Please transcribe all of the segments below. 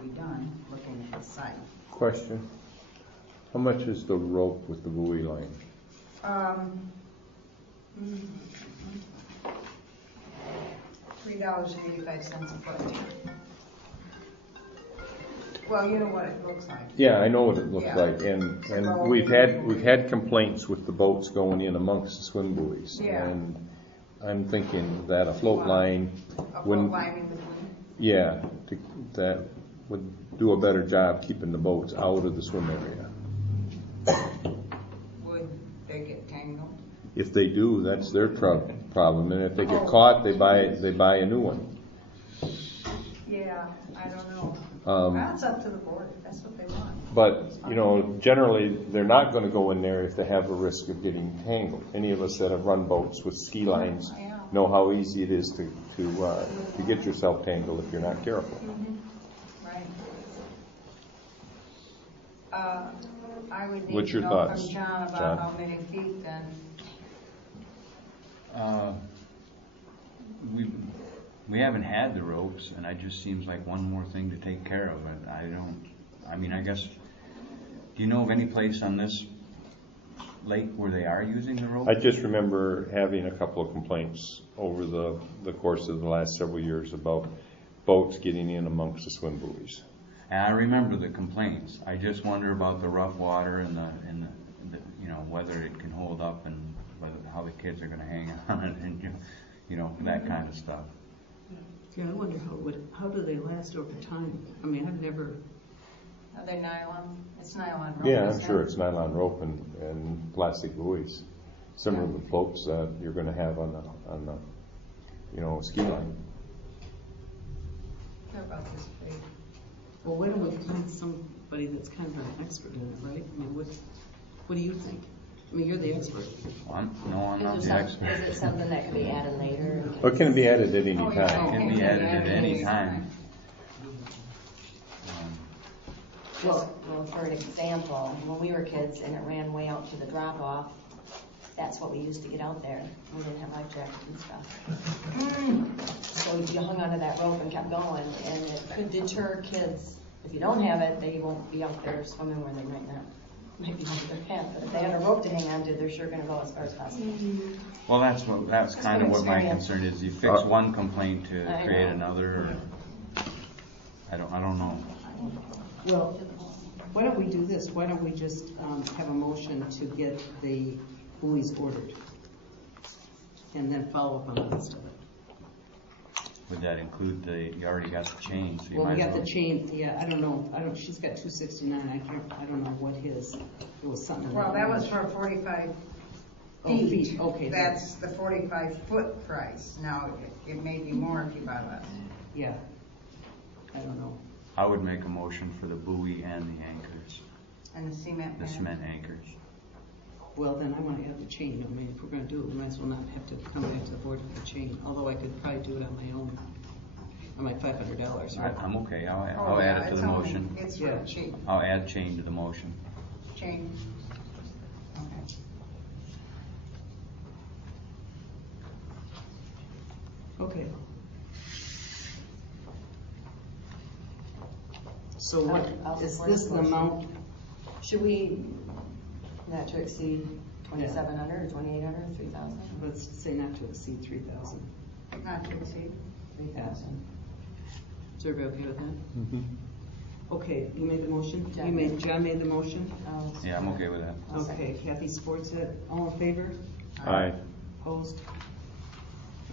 be done, looking at the site. Question. How much is the rope with the buoy line? $3.85 a foot. Well, you know what it looks like. Yeah, I know what it looks Yeah. like, and we've had complaints with the boats going in amongst the swim buoys, Yeah. and I'm thinking that a float line A wouldn't. float line in between. Yeah, that would do a better job keeping the boats out of the swim area. Would they get tangled? If they do, that's their problem, and if they get caught, they buy a new one. Yeah, I don't know. That's up to the board. That's what they want. But, you know, generally, they're not going to go in there if they have a risk of getting tangled. Any of us that have run boats with ski lines know how easy it is to get yourself tangled if you're not careful. Mm-hmm. Right. I would need What's to your know thoughts, from John about John? how many feet then. We haven't had the ropes, and it just seems like one more thing to take care of. I guess, do you know of any place on this lake where they are using the ropes? I just remember having a couple of complaints over the course of the last several years about boats getting in amongst the swim buoys. And I remember the complaints. I just wonder about the rough water and the whether it can hold up and how the kids are going to hang on it and that kind of stuff. Yeah, I wonder how do they last over time? I mean, I've never. Are they nylon? It's nylon rope. Yeah, I'm sure it's nylon rope and plastic buoys, similar to the floats you're going to have on the ski line. Care about this big. Well, why don't we find somebody that's kind of an expert in it, right? I mean, what do you think? I mean, you're the expert. I'm not the expert. Is it something that can be added later? Or can it be added at any time? It can be added at any time. Well, for an example, when we were kids and it ran way out to the drop-off, that's what we used to get out there. We didn't have life jackets and stuff. So you hung onto that rope and kept going, and it could deter kids. If you don't have it, they won't be out there swimming where they might not. Maybe under their pants, but if they have a rope to hang on to, they're sure going to go as far as possible. Well, that's kind of what my concern is. You fix one complaint to create another. I don't know. Well, why don't we do this? Why don't we just have a motion to get the buoys ordered and then follow up on the rest of it? Would that include you already got the chain? So Well, we got the chain. Yeah, I don't know. She's got 269. I don't know what his. It was something. Well, that was for 45 feet. feet. Okay. That's the 45-foot price. Now it may be more if you buy less. Yeah. I don't know. I would make a motion for the buoy and the anchors, And the cement. the cement anchors. Well, then I want to add the chain. I mean, if we're going to do it, we might as well not have to come back to the board for the chain. Although I could probably do it on my own. On my $500. Right? I'm okay. I'll add it to the motion. It's real cheap. I'll add chain to the motion. Chain. Okay. So what I'll is support this the the motion. amount? Should we not to exceed 2,700 or 2,800 or 3,000? Let's say not to exceed 3,000. Not to exceed. 3,000. Is everybody okay with that? Mm-hmm. Okay, you made the motion? John. John made the motion? Yeah, I'm okay with that. Okay, Kathy supports it. All in favor? Aye. Opposed?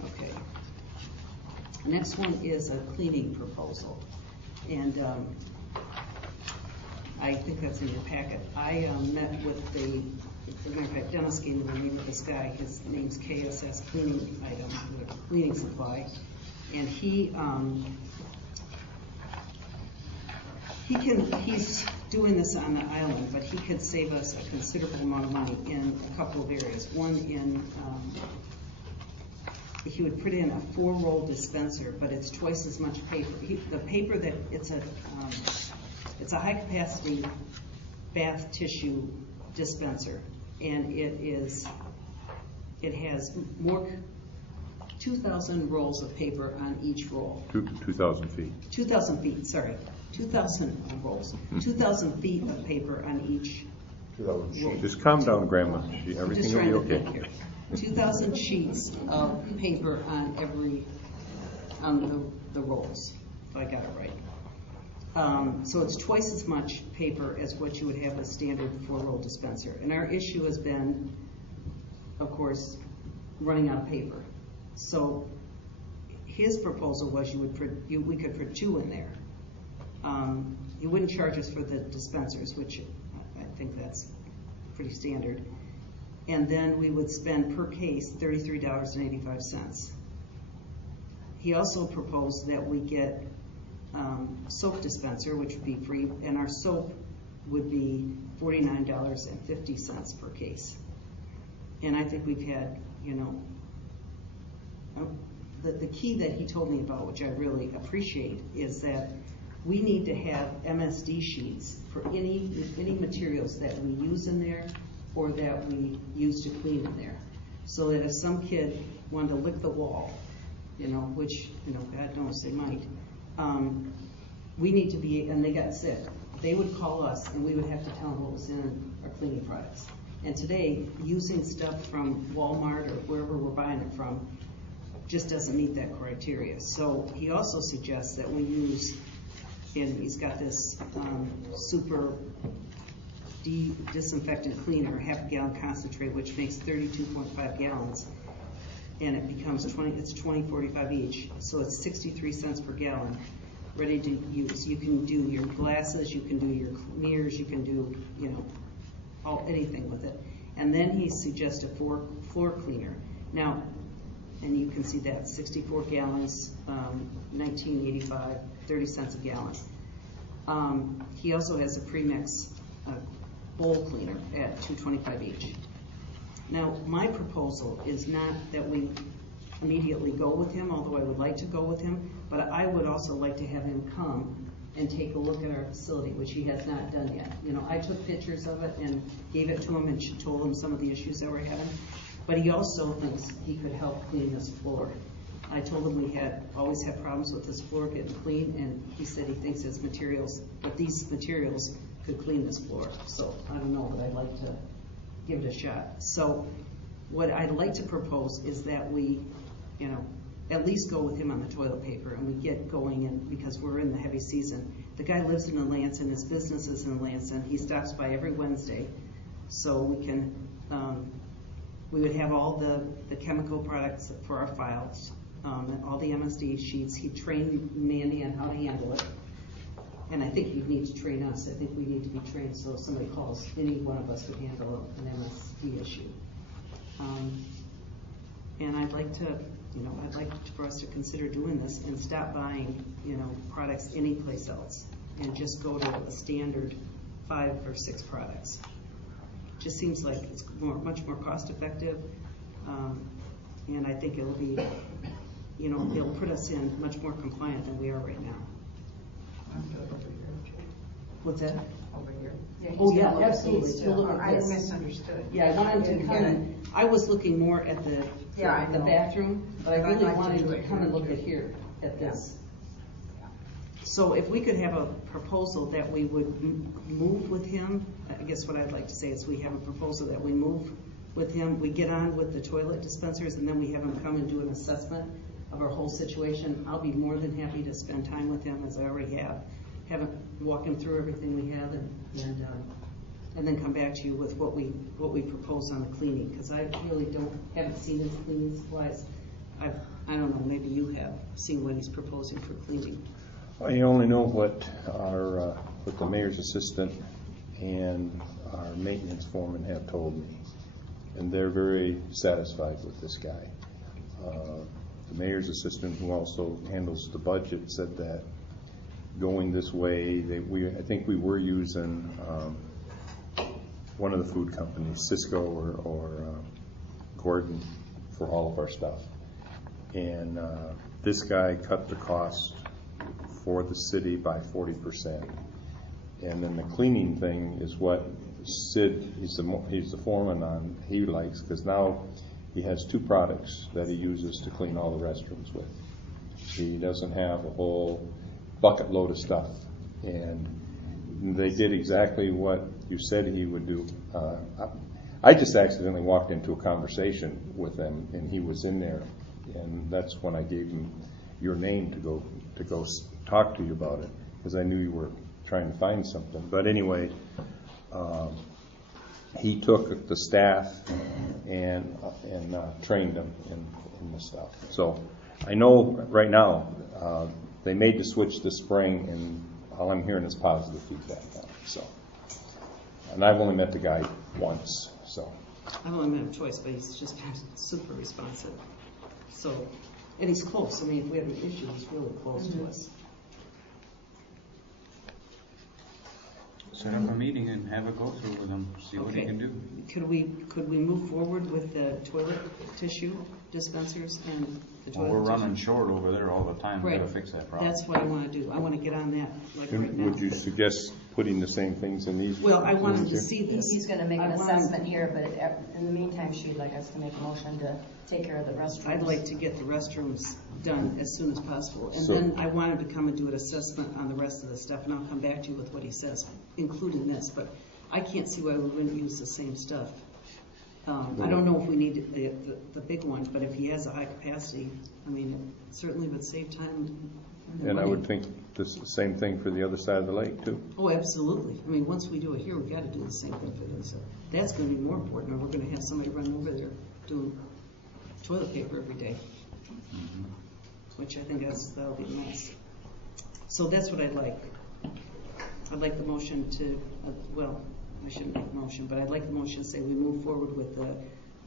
Okay. Next one is a cleaning proposal. And I think that's in your packet. I met with as a matter of fact, Dennis gave me the name of this guy. His name's KSS Cleaning Item, Cleaning Supply. And he's doing this on the island, but he could save us a considerable amount of money in a couple of areas. One he would put in a 4-roll dispenser, but it's twice as much paper. The paper that it's a high capacity bath tissue dispenser, and it has more 2,000 rolls of paper on each roll. 2,000 feet. 2,000 feet, sorry. 2,000 rolls, 2,000 feet of paper on each. Just calm down, Grandma. Everything will be okay. 2,000 sheets of paper on the rolls, if I got it right. So it's twice as much paper as what you would have a standard 4-roll dispenser. And our issue has been, of course, running out of paper. So his proposal was we could put 2 in there. He wouldn't charge us for the dispensers, which I think that's pretty standard. And then we would spend per case $33.85. He also proposed that we get soap dispenser, which would be free, and our soap would be $49.50 per case. And I think we've had, the key that he told me about, which I really appreciate, is that we need to have MSD sheets for any materials that we use in there or that we use to clean in there. So that if some kid wanted to lick the wall, which, God knows they might, we need to be, and they got sick, they would call us and we would have to tell them what was in our cleaning products. And today, using stuff from Walmart or wherever we're buying it from just doesn't meet that criteria. So he also suggests that we use, and he's got this super disinfectant cleaner, half-gallon concentrate, which makes 32.5 gallons, and it becomes it's $20.45 each, so it's 63 cents per gallon, ready to use. You can do your glasses, you can do your mirrors, you can do anything with it. And then he suggests a floor cleaner. Now, and you can see that 64 gallons, $19.85, 30 cents a gallon. He also has a premix bowl cleaner at $2.25 each. Now, my proposal is not that we immediately go with him, although I would like to go with him, but I would also like to have him come and take a look at our facility, which he has not done yet. I took pictures of it and gave it to him and told him some of the issues that we're having, but he also thinks he could help clean this floor. I told him we always had problems with this floor getting clean, and he said he thinks these materials could clean this floor. So I don't know, but I'd like to give it a shot. So what I'd like to propose is that we, at least go with him on the toilet paper, and we get going in, because we're in the heavy season. The guy lives in Lansing, his business is in Lansing. He stops by every Wednesday, so we can, we would have all the chemical products for our files, and all the MSD sheets. He'd train Mandy on how to handle it. And I think he'd need to train us. I think we need to be trained, so if somebody calls, any one of us would handle an MSD issue. And I'd like for us to consider doing this and stop buying, products anyplace else, and just go to a standard 5 or 6 products. Just seems like it's much more cost effective, and I think it'll be, it'll put us in much more compliant than we are right now. What's that? Over here. Oh yeah, absolutely. I misunderstood. Yeah, I wanted to come in. I was looking more at the bathroom, but I really wanted to come and look at here, at this. So if we could have a proposal that we would move with him, I guess what I'd like to say is we have a proposal that we move with him, we get on with the toilet dispensers, and then we have him come and do an assessment of our whole situation. I'll be more than happy to spend time with him, as I already have him walk him through everything we have, and then come back to you with what we propose on the cleaning, because I really haven't seen his cleaning supplies. I don't know, maybe you have seen what he's proposing for cleaning. Well, you only know what the mayor's assistant and our maintenance foreman have told me, and they're very satisfied with this guy. The mayor's assistant, who also handles the budget, said that going this way, I think we were using one of the food companies, Cisco or Gordon, for all of our stuff. And this guy cut the cost for the city by 40%. And then the cleaning thing is what Sid, he's the foreman on, he likes, because now he has 2 products that he uses to clean all the restrooms with. He doesn't have a whole bucket load of stuff And they did exactly what you said he would do. I just accidentally walked into a conversation with them, and he was in there, and that's when I gave him your name to go talk to you about it, because I knew you were trying to find something. But anyway, he took the staff and trained them in the stuff. So I know right now they made the switch this spring, and all I'm hearing is positive feedback now. So, and I've only met the guy once. So I've only met him twice, but he's just been super responsive. So, and he's close. I mean, if we have an issue, he's really close to us. Set up a meeting and have a go through with them, see what he can do. Could we move forward with the toilet tissue dispensers and the toilet Well, we're tissue? running short over there all the time. We Right. gotta fix that problem. That's what I want to do. I want to get on that like right now. would you suggest putting the same things in these? Well, I wanted to see this. He's gonna make an I want- assessment here, but in the meantime, she'd like us to make a motion to take care of the restrooms. I'd like to get the restrooms done as soon as possible. And So- then I want him to come and do an assessment on the rest of the stuff, and I'll come back to you with what he says, including this. But I can't see why we wouldn't use the same stuff. I don't know if we need the big one, but if he has a high capacity, I mean, it certainly would save time. And I would think the same thing for the other side of the lake too. Oh, absolutely. I mean, once we do it here, we got to do the same thing for this. So that's going to be more important, or we're going to have somebody run over there doing toilet paper every day, which I think that'll be a mess. So that's what I'd like. I'd like the motion to, well, I shouldn't make a motion, but I'd like the motion to say we move forward with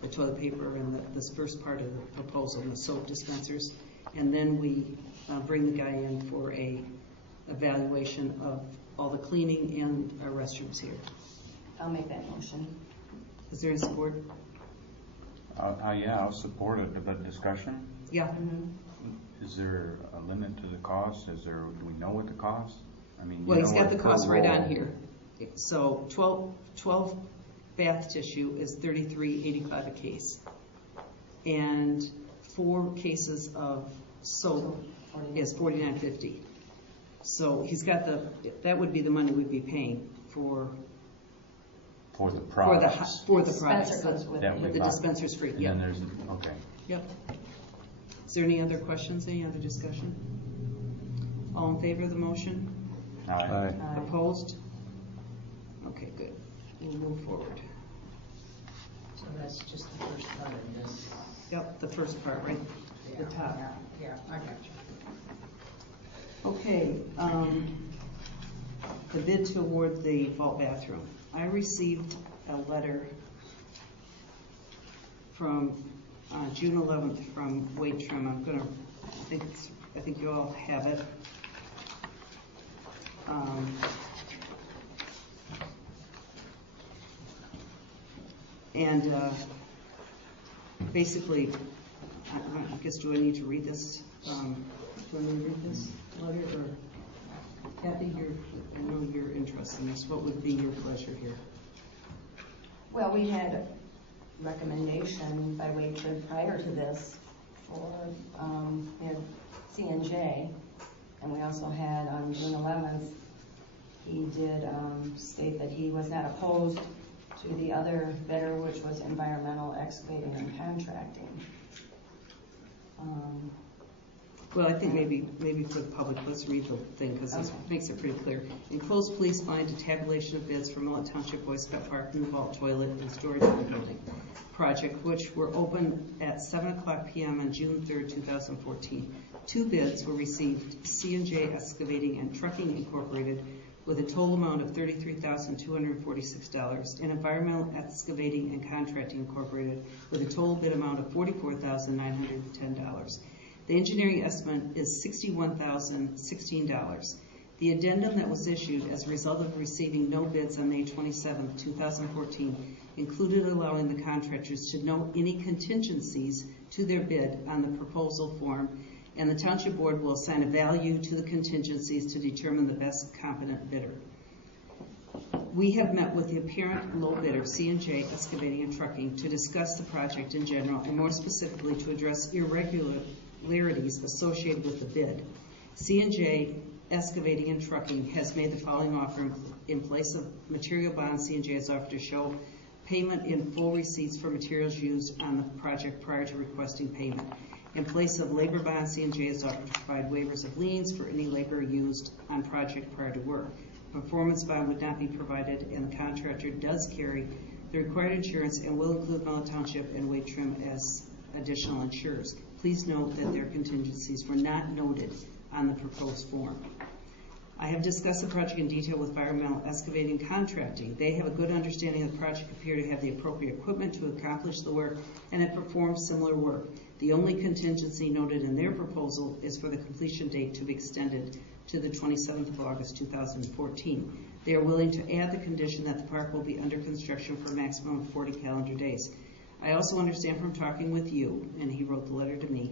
the toilet paper and this first part of the proposal, the soap dispensers, and then we bring the guy in for a evaluation of all the cleaning and our restrooms here. I'll make that motion. Is there a support? Yeah, I'll support it, but discussion? Yeah. Is there a limit to the cost? Do we know what the cost? I mean, Well, you he's know got what the per cost right roll. on here. So 12 bath tissue is $33.85 a case. And 4 cases of soap is $49.50. So he's got that would be the money we'd be paying for For the products. for the Dispenser products. comes with That it. we The buy. dispenser's free, And yeah. then there's, okay. Yep. Is there any other questions, any other discussion? All in favor of the motion? Aye. Opposed? Okay, good. We'll move forward. So that's just the first part of this. Yep, the first part, right? The top. Yeah, I got you. Okay, the bid to award the vault bathroom. I received a letter from June 11th from Wade Trim. I think you all have it. And basically, I guess, do I need to read this? Do I need to read this letter, or Kathy, I know you're interested in this. What would be your pleasure here? Well, we had a recommendation by Wade Trim prior to this for, we had C&J, and we also had on June 11th, he did state that he was not opposed to the other bidder, which was environmental excavating and contracting. Well, I think maybe for the public, let's read the thing, because this makes it pretty clear. Enclosed please find a tabulation of bids for Mullett Township Boys Pet Park new vault toilet and storage building project, which were open at 7:00 p.m. on June 3rd, 2014. 2 bids were received: C&J Excavating and Trucking Incorporated with a total amount of $33,246, and Environmental Excavating and Contracting Incorporated with a total bid amount of $44,910. The engineering estimate is $61,016. The addendum that was issued as a result of receiving no bids on May 27, 2014, included allowing the contractors to note any contingencies to their bid on the proposal form, and the Township Board will assign a value to the contingencies to determine the best competent bidder. We have met with the apparent low bidder, C&J Excavating and Trucking, to discuss the project in general and more specifically to address irregularities associated with the bid. C&J Excavating and Trucking has made the following offer in place of material bond. C&J has offered to show payment in full receipts for materials used on the project prior to requesting payment. In place of labor bond, C&J has offered to provide waivers of liens for any labor used on project prior to work. Performance bond would not be provided, and the contractor does carry the required insurance and will include Mullett Township and Wade Trim as additional insurers. Please note that their contingencies were not noted on the proposed form. I have discussed the project in detail with Environmental Excavating Contracting. They have a good understanding of the project, appear to have the appropriate equipment to accomplish the work, and have performed similar work. The only contingency noted in their proposal is for the completion date to be extended to the 27th of August 2014. They are willing to add the condition that the park will be under construction for a maximum of 40 calendar days. I also understand from talking with you, and he wrote the letter to me,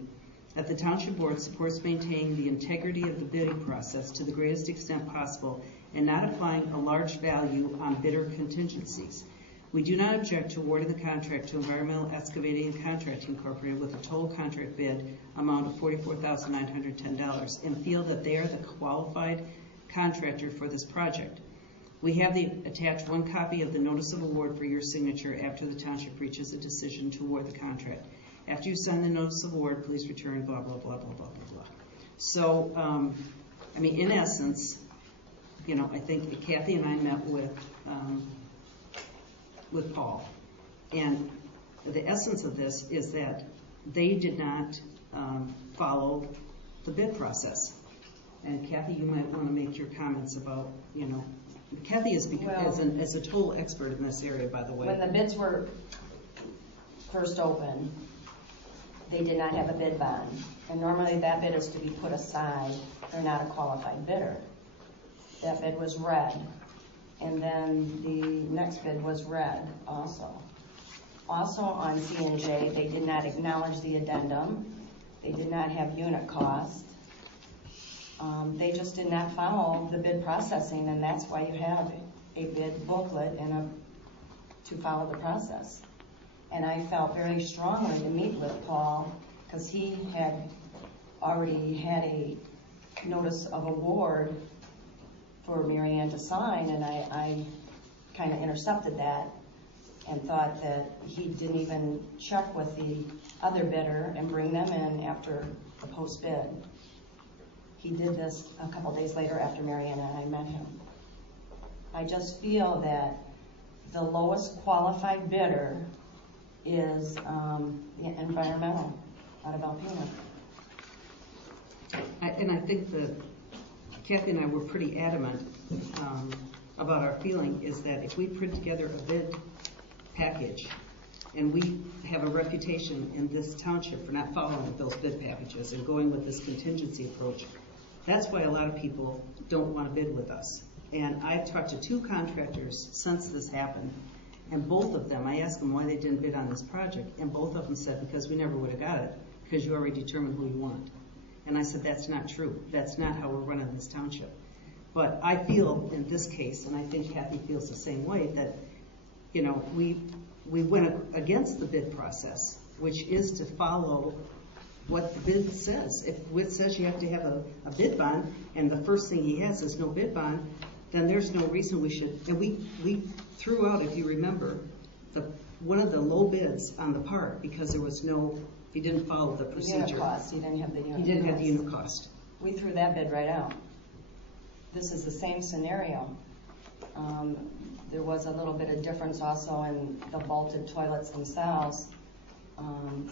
that the Township Board supports maintaining the integrity of the bidding process to the greatest extent possible and not applying a large value on bidder contingencies. We do not object to awarding the contract to Environmental Excavating and Contracting Incorporated with a total contract bid amount of $44,910 and feel that they are the qualified contractor for this project. We have attached one copy of the notice of award for your signature after the Township reaches a decision to award the contract. After you sign the notice of award, please return blah, blah, blah, blah, blah, blah, blah. So, I mean, in essence, you know, I think Kathy and I met with Paul, and the essence of this is that they did not follow the bid process. And Kathy, you might want to make your comments about, you know, Kathy is as a total expert in this area, by the way. When the bids were first opened, they did not have a bid bond. And normally that bid is to be put aside. They're not a qualified bidder. That bid was red. And then the next bid was red also. Also on C&J, they did not acknowledge the addendum. They did not have unit cost. They just did not follow the bid processing, and that's why you have a bid booklet and to follow the process. And I felt very strongly to meet with Paul because he had already had a notice of award for MaryAnne to sign, and I kind of intercepted that and thought that he didn't even check with the other bidder and bring them in after the post bid. He did this a couple days later after MaryAnne and I met him. I just feel that the lowest qualified bidder is environmental out of Alpena. And I think that Kathy and I were pretty adamant about our feeling is that if we put together a bid package and we have a reputation in this township for not following those bid packages and going with this contingency approach, that's why a lot of people don't want to bid with us. And I've talked to 2 contractors since this happened, and both of them, I asked them why they didn't bid on this project, and both of them said, because we never would have got it, because you already determined who you want. And I said, that's not true. That's not how we're running this township. But I feel in this case, and I think Kathy feels the same way, that, you know, we went against the bid process, which is to follow what the bid says. If it says you have to have a bid bond, and the first thing he has is no bid bond, then there's no reason we should. And we threw out, if you remember, one of the low bids on the park because there was no, he didn't follow the procedure. Unit cost, he didn't have the unit cost. He didn't have the unit cost. We threw that bid right out. This is the same scenario. There was a little bit of difference also in the vaulted toilets themselves.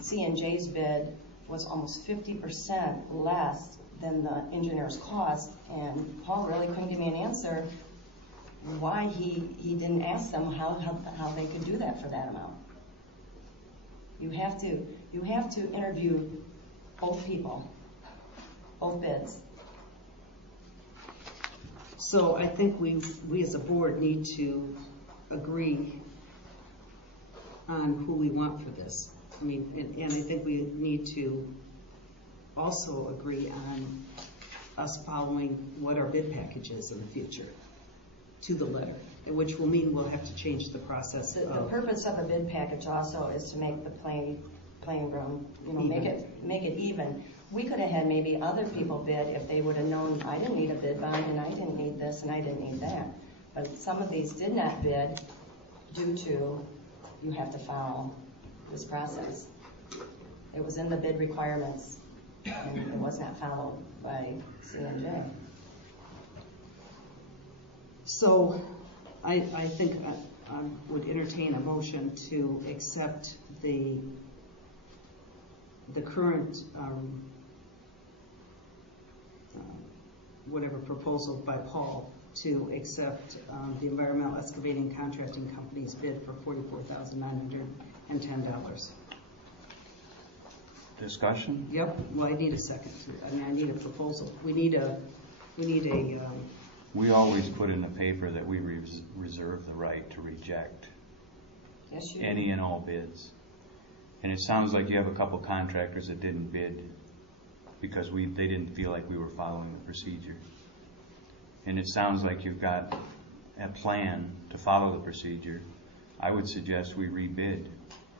C&J's bid was almost 50% less than the engineer's cost, and Paul really couldn't give me an answer why he didn't ask them how they could do that for that amount. You have to interview both people, both bids. So I think we as a board need to agree on who we want for this. I mean, and I think we need to also agree on us following what our bid package is in the future to the letter, which will mean we'll have to change the process. The purpose of a bid package also is to make the playing ground, you know, make it even. we could have had maybe other people bid if they would have known, I didn't need a bid bond, and I didn't need this, and I didn't need that. But some of these did not bid due to, you have to follow this process. It was in the bid requirements, and it was not followed by C&J. So I think I would entertain a motion to accept the current whatever proposal by Paul to accept the environmental excavating contracting company's bid for $44,910. Discussion? Yep. Well, I need a second. I mean, I need a proposal. We need a. We always put in the paper that we reserve the right to reject Yes, you any and all bids. And it sounds like you have a couple contractors that didn't bid because they didn't feel like we were following the procedure. And it sounds like you've got a plan to follow the procedure. I would suggest we rebid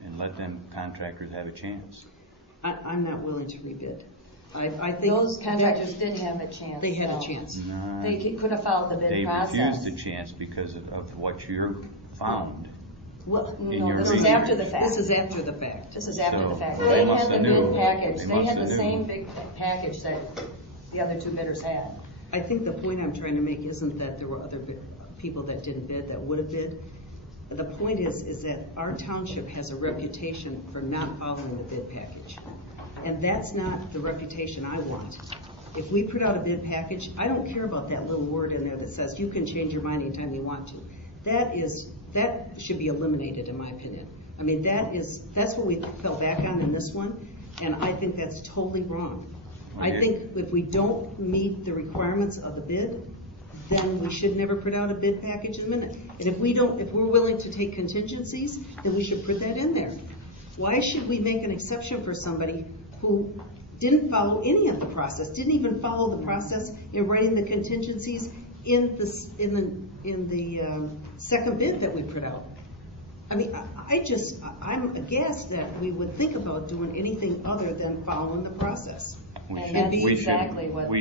and let them contractors have a chance. I'm not willing to rebid. I think those contractors did have a chance. They had a chance. No, They could have followed the bid process. They refused a chance because of what you found. Well, in your this is research. after the fact. This is after the fact. This is after So, the fact. they They must had the have knew. bid package. They They must had have the knew. same big package that the other two bidders had. I think the point I'm trying to make isn't that there were other people that didn't bid that would have bid. The point is that our township has a reputation for not following the bid package. And that's not the reputation I want. If we put out a bid package, I don't care about that little word in there that says you can change your mind anytime you want to. That should be eliminated in my opinion. I mean, that's what we fell back on in this one, and I think that's totally wrong. I think if we don't meet the requirements of the bid, then we should never put out a bid package in a minute. And if we're willing to take contingencies, then we should put that in there. Why should we make an exception for somebody who didn't follow any of the process, didn't even follow the process in writing the contingencies in the second bid that we put out? I mean, I'm aghast that we would think about doing anything other than following the process. We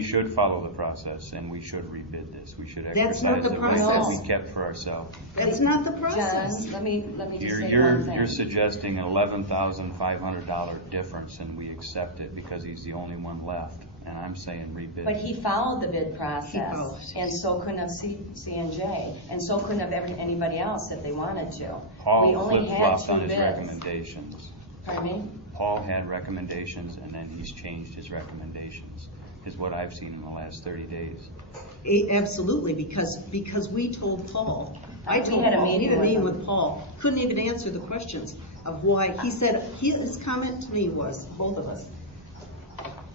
should follow the process, and we should rebid this. We should That's not exercise the the right that process. we kept for ourselves. That's not the process. John, let me just say one You're thing. suggesting an $11,500 difference, and we accept it because he's the only one left. And I'm saying rebid. But he followed the bid He process, followed. and so couldn't have C&J, and so couldn't have anybody else if they wanted to. We Paul only had flip-flopped two on his bids. recommendations. Pardon me? Paul had recommendations, and then he's changed his recommendations, is what I've seen in the last 30 days. Absolutely, because we told Paul, I told We had a Paul, he meeting had a meeting with with Paul, couldn't even answer the questions of why. He said, his comment to me was, both of us,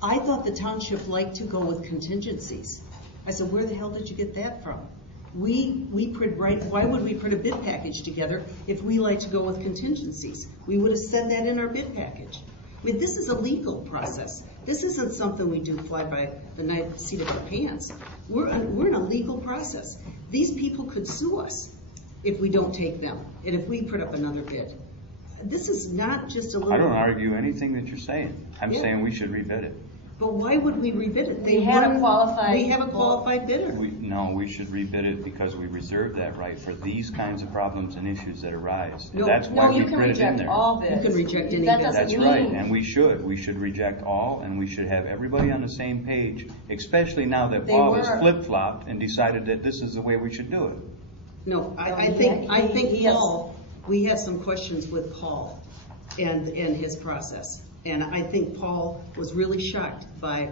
I thought the township liked to go with contingencies. I said, where the hell did you get that from? Why would we put a bid package together if we like to go with contingencies? We would have said that in our bid package. I mean, this is a legal process. This isn't something we do fly by the seat of our pants. We're in a legal process. These people could sue us if we don't take them and if we put up another bid. This is not just a little... I don't argue anything that you're saying. I'm saying we should rebid it. But why would we rebid it? We have a qualified bidder. We should rebid it because we reserve that right for these kinds of problems and issues that arise. No. That's why we you can put it in reject there. all bids. You can reject any That bid. doesn't That's right, mean- and we should. We should reject all, and we should have everybody on the same page, especially now that Paul has flip-flopped and decided that this is the way we should do it. No, I he think has- Paul, we have some questions with Paul and his process. And I think Paul was really shocked by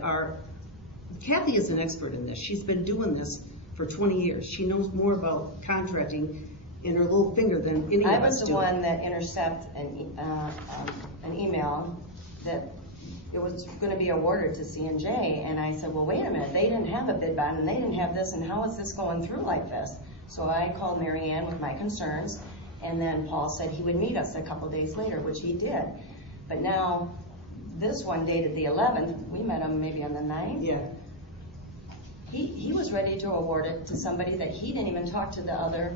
Kathy is an expert in this. She's been doing this for 20 years. She knows more about contracting in her little finger than any of us do. I was the one that intercepted an email that it was going to be awarded to C&J, and I said, well, wait a minute, they didn't have a bid bond, and they didn't have this, and how is this going through like this? So I called MaryAnne with my concerns, and then Paul said he would meet us a couple days later, which he did. But now, this one dated the 11th, we met him maybe on the 9th. Yeah. He was ready to award it to somebody that he didn't even talk to the other.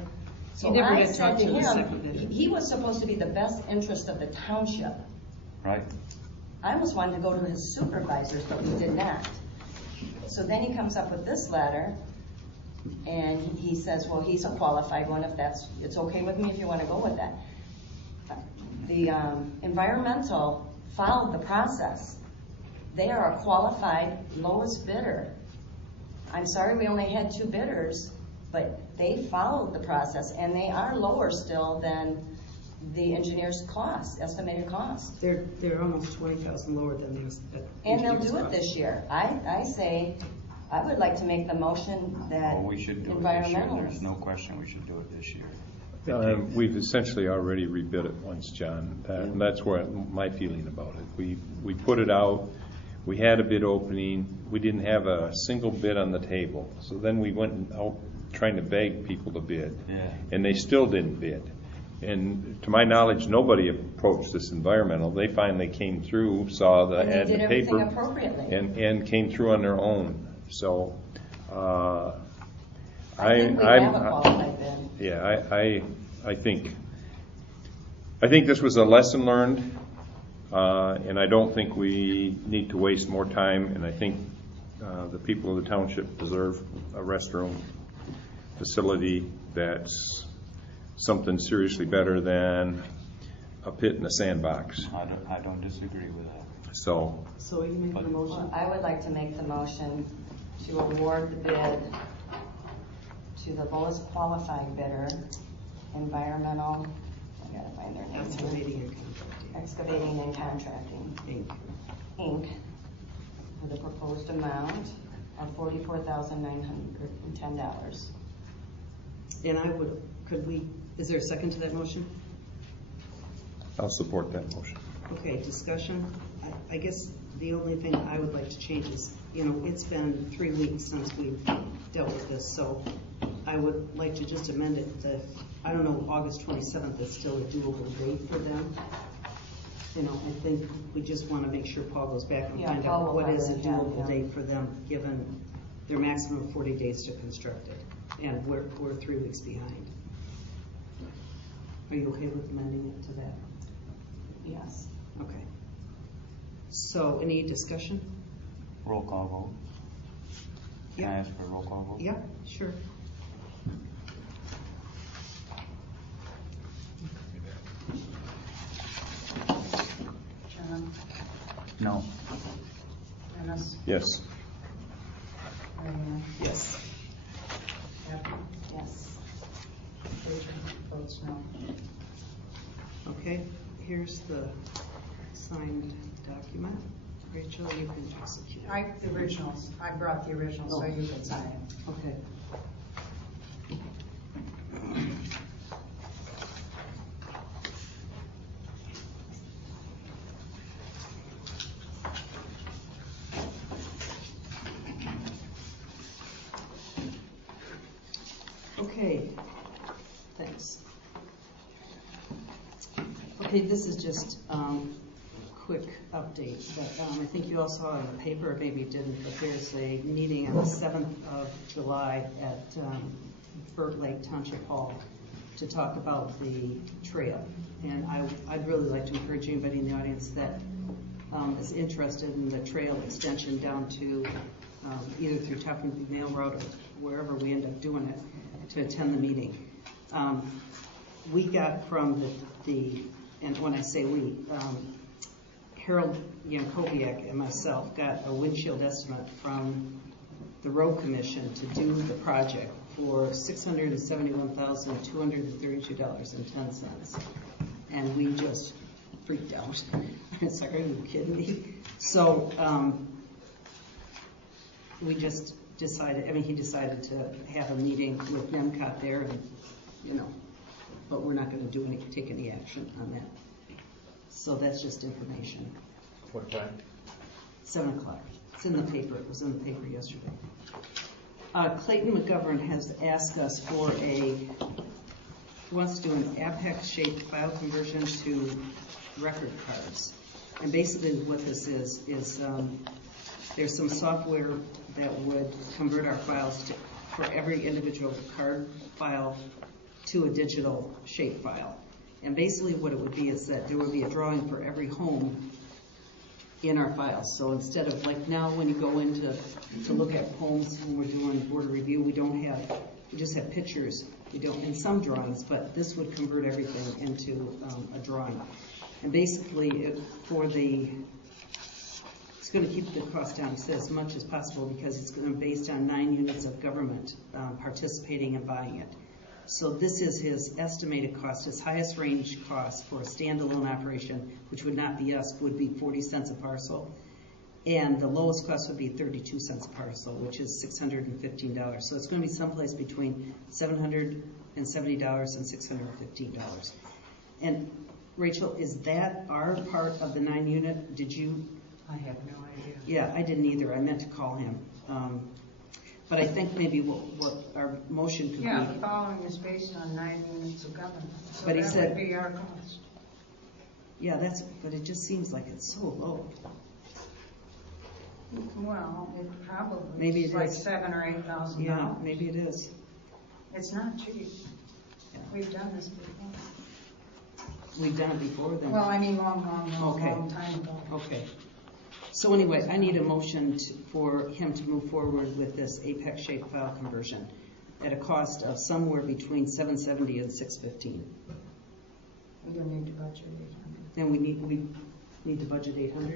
So He never I had said talked to to the him, second bidder. he was supposed to be the best interest of the township. Right? I almost wanted to go to his supervisors, but we did not. So then he comes up with this letter, and he says, well, he's a qualified one, it's okay with me if you want to go with that. The environmental followed the process. They are a qualified lowest bidder. I'm sorry we only had 2 bidders, but they followed the process, and they are lower still than the engineer's cost, estimated cost. They're almost 20,000 lower than these. And they'll do it this year. I say, I would like to make the motion that We should do it this year. environmental. There's no question we should do it this year. We've essentially already rebid it once, John. That's where my feeling about it. We put it out. We had a bid opening. We didn't have a single bid on the table. So then we went out trying to beg people to bid. Yeah. And they still didn't bid. And to my knowledge, nobody approached this environmental. They finally came through, saw the And they ad in did the paper, everything appropriately. and came through on their own. So I think we have a qualified bid. yeah, I think this was a lesson learned, and I don't think we need to waste more time. And I think the people of the township deserve a restroom facility that's something seriously better than a pit and a sandbox. I don't disagree with that. So So are you making a motion? Well, I would like to make the motion to award the bid to the lowest qualified bidder, environmental, I gotta find their name. Excavating and contracting. Excavating and Contracting, Inc. Inc., with a proposed amount of $44,910. And is there a second to that motion? I'll support that motion. Okay, discussion. I guess the only thing I would like to change is, it's been 3 weeks since we've dealt with this, so I would like to just amend it that, I don't know, August 27th is still a doable date for them. I think we just want to make sure Paul goes back and find out what is a doable date for them, given their maximum of 40 days to construct it. And we're 3 weeks behind. Are you okay with amending it to that? Yes. Okay. So, any discussion? Roll call vote. Can I Yeah. ask for a roll call vote? Yeah, sure. John, No. Dennis, Yes. Marianne, Yes. Abby, Yes. Rachel votes no. Okay, here's the signed document. Rachel, you can execute it. The originals, I brought the originals so you can sign it. Okay. Okay, thanks. Okay, this is just quick update, but I think you all saw in the paper, or maybe you didn't, but there's a meeting on the 7th of July at Burt Lake Township Hall to talk about the trail. And I'd really like to encourage anybody in the audience that is interested in the trail extension down to either through Topinabee Mail Road or wherever we end up doing it, to attend the meeting. We got from and when I say we, Harold Yankoviak and myself got a windshield estimate from the Road Commission to do the project for $671,232.10. And we just freaked out. It's like, are you kidding me? So we just decided, he decided to have a meeting with NEMCOT there, and, but we're not going to take any action on that. So that's just information. What time? 7 o'clock. It's in the paper. It was in the paper yesterday. Clayton McGovern has asked us for he wants to do an Apex-shaped file conversion to record cards. And basically what this is there's some software that would convert our files for every individual card file to a digital shape file. And basically what it would be is that there would be a drawing for every home in our files. So instead of like now when you go into to look at homes when we're doing board review, we just have pictures. We don't, in some drawings, but this would convert everything into a drawing. And basically, it's going to keep the cost down, he said, as much as possible because it's going to be based on 9 units of government participating and buying it. So this is his estimated cost. His highest range cost for a standalone operation, which would not be us, would be 40 cents a parcel. And the lowest cost would be 32 cents a parcel, which is $615. So it's going to be someplace between $770 and $615. And Rachel, is that our part of the 9 unit? Did you? I have no idea. Yeah, I didn't either. I meant to call him. But I think maybe what our motion could be. Yeah, the following is based on 9 units of government. So But he that said- would be our cost. Yeah, but it just seems like it's so low. Well, it probably Maybe is it like is. $7,000 or $8,000. Yeah, maybe it is. It's not cheap. Yeah. We've done this before. We've done it before then. Well, I mean, long Okay. time ago. Okay. So anyway, I need a motion for him to move forward with this apex shaped file conversion at a cost of somewhere between $770 and $615. We're gonna need to budget $800. And we need to budget $800.